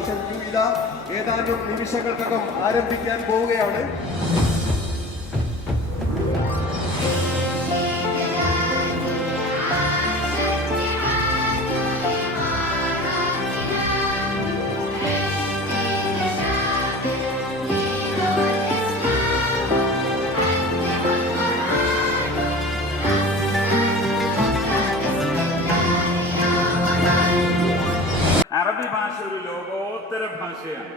Operation new ഏതാനും നിമിഷങ്ങൾക്കകം ആരംഭിക്കാൻ പോവുകയാണ്. അറബി ഭാഷ ഒരു ലോകോത്തര ഭാഷയാണ്.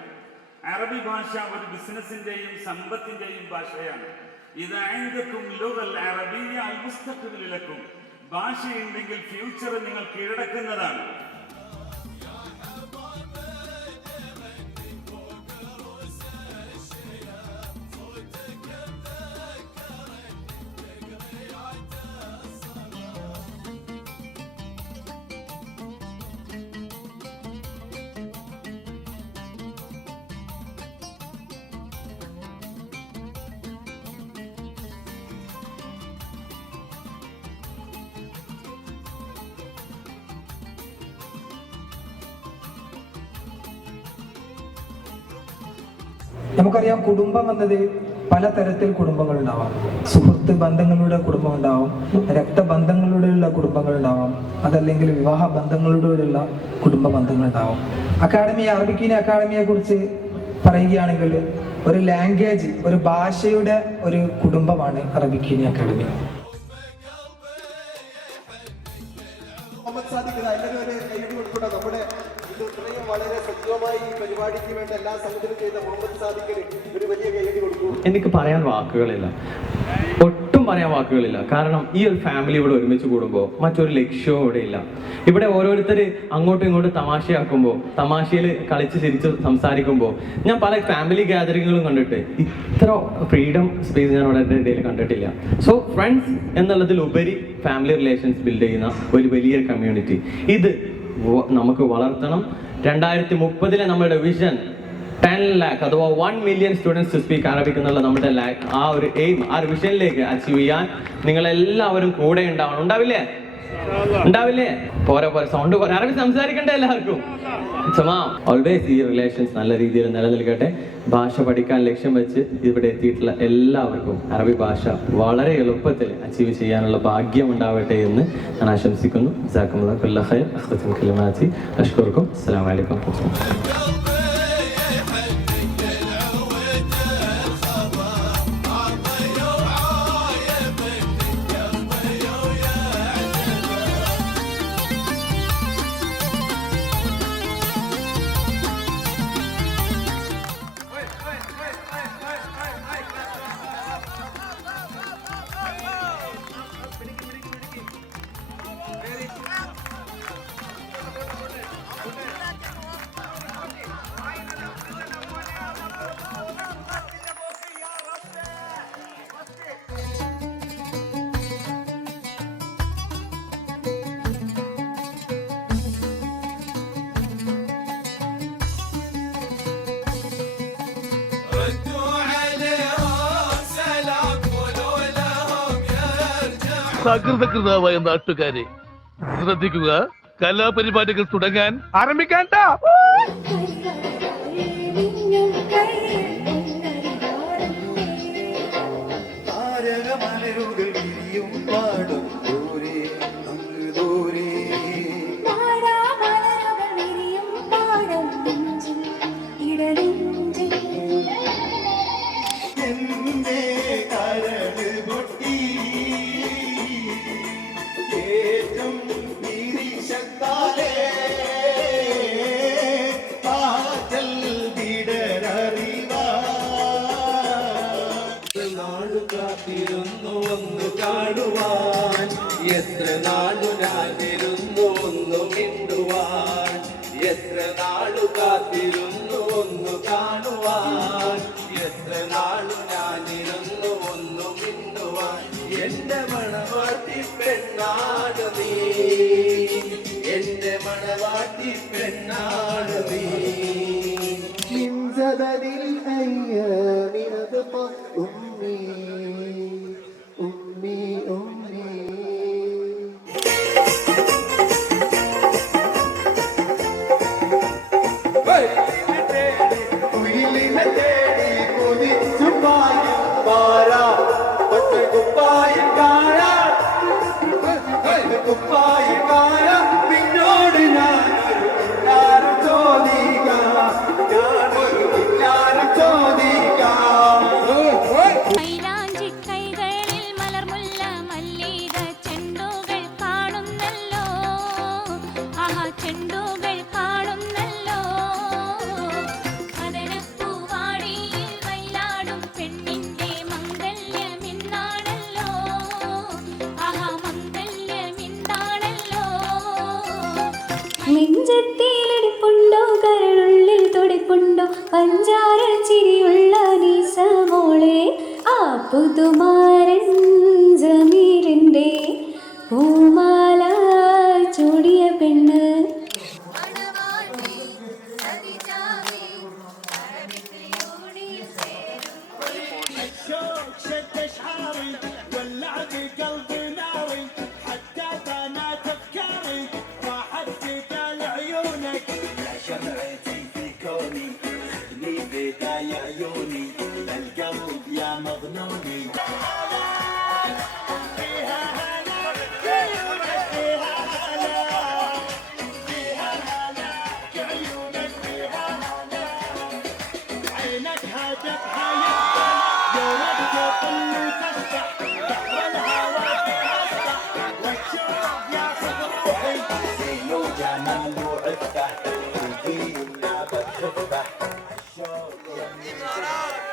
അറബി ഭാഷ ഒരു ബിസിനസിന്റെയും സമ്പത്തിന്റെയും ഭാഷയാണ്. ഭാഷയുണ്ടെങ്കിൽ ഫ്യൂച്ചർ നിങ്ങൾ കീഴടക്കുന്നതാണ്. നമുക്കറിയാം, കുടുംബം എന്നത് പലതരത്തിൽ കുടുംബങ്ങൾ ഉണ്ടാവാം. സുഹൃത്ത് ബന്ധങ്ങളുടെ കുടുംബം ഉണ്ടാവാം, രക്തബന്ധങ്ങളിലൂടെയുള്ള കുടുംബങ്ങൾ ഉണ്ടാവാം, അതല്ലെങ്കിൽ വിവാഹ ബന്ധങ്ങളിലൂടെയുള്ള കുടുംബ ബന്ധങ്ങൾ ഉണ്ടാവാം. അറബിക് അക്കാഡമിയെ കുറിച്ച് പറയുകയാണെങ്കിൽ ഒരു ലാംഗ്വേജ്, ഒരു ഭാഷയുടെ ഒരു കുടുംബമാണ് അറബിക് അക്കാഡമി. വളരെ സജീവമായി ഈ പരിപാടിക്ക് വേണ്ട എല്ലാ സംഗതികളും ചെയ്ത മുഹമ്മദ് സാദിഖിന് ഒരു വലിയ കൈയടി കൊടുക്കൂ. എനിക്ക് പറയാൻ വാക്കുകളില്ല, ഒട്ടും പറയാൻ വാക്കുകളില്ല. കാരണം ഈ ഒരു ഫാമിലി ഇവിടെ ഒരുമിച്ച് കൂടുമ്പോൾ മറ്റൊരു ലക്ഷ്യവും ഇവിടെ ഇല്ല. ഇവിടെ ഓരോരുത്തർ അങ്ങോട്ടും ഇങ്ങോട്ടും തമാശയാക്കുമ്പോൾ, തമാശയിൽ കളിച്ച് ചിരിച്ച് സംസാരിക്കുമ്പോൾ, ഞാൻ പല ഫാമിലി ഗ്യാതറിങ്ങുകളും കണ്ടിട്ട് ഇത്ര ഫ്രീഡം സ്പേസ് ഞാൻ ഇവിടെ എൻ്റെ ഇടയിൽ കണ്ടിട്ടില്ല. സോ ഫ്രണ്ട്സ് എന്നുള്ളതിലുപരി ഫാമിലി റിലേഷൻസ് ബിൽഡ് ചെയ്യുന്ന ഒരു വലിയൊരു കമ്മ്യൂണിറ്റി ഇത് നമുക്ക് വളർത്തണം. 2030 നമ്മുടെ വിഷൻ 10 lakh അഥവാ 1 million students to speak Arabic എന്നുള്ള നമ്മുടെ ആ ഒരു എയിം, ആ ഒരു വിഷനിലേക്ക് അച്ചീവ് ചെയ്യാൻ നിങ്ങളെല്ലാവരും കൂടെ ഉണ്ടാവണം. ഉണ്ടാവില്ലേ? പോരെ സൗണ്ട് പോലെ അറബി സംസാരിക്കണ്ടേ എല്ലാവർക്കും? ഓൾവേസ് ഈ റിലേഷൻസ് നല്ല രീതിയിൽ നിലനിൽക്കട്ടെ. ഭാഷ പഠിക്കാൻ ലക്ഷ്യം വെച്ച് ഇവിടെ എത്തിയിട്ടുള്ള എല്ലാവർക്കും അറബി ഭാഷ വളരെ എളുപ്പത്തിൽ അച്ചീവ് ചെയ്യാനുള്ള ഭാഗ്യം ഉണ്ടാവട്ടെ എന്ന് ഞാൻ ആശംസിക്കുന്നു. ജസാക്കുമുല്ലാഹു ഖൈർ. അഖ്തം കലിമാതി അഷ്കുറുക്കും. അസ്സലാമു അലൈക്കും. സകൃതകൃതാവായ നാട്ടുകാരെ ശ്രദ്ധിക്കുക, കലാപരിപാടികൾ തുടങ്ങാൻ ആരംഭിക്കാൻ. എത്ര നാളു ഞാനിരുന്നു ഒന്നു മിണ്ടുവാൻ, എത്ര നാളു കാത്തിരുന്നു ഒന്ന് കാണുവാൻ, എത്ര നാളു ഞാനിരുന്നു ഒന്നു മിണ്ടുവാൻ. എന്റെ മണവാട്ടി പെണ്ണാട് നീ, എന്റെ മണവാട്ടി പെണ്ണാട് നീ. മിൻസദനിൽ അയ്യാമിനത് ഉമ്മി ഉമ്മി ഉമ്മി. Hey! തുടിപ്പുണ്ടോ പഞ്ചാര ചിരിയുള്ള നീസമോളെ ആ പുതുമാരൻ ജമീലിൻ്റെ പൂമാല ചൂടിയ പെണ്ണ്. الشوق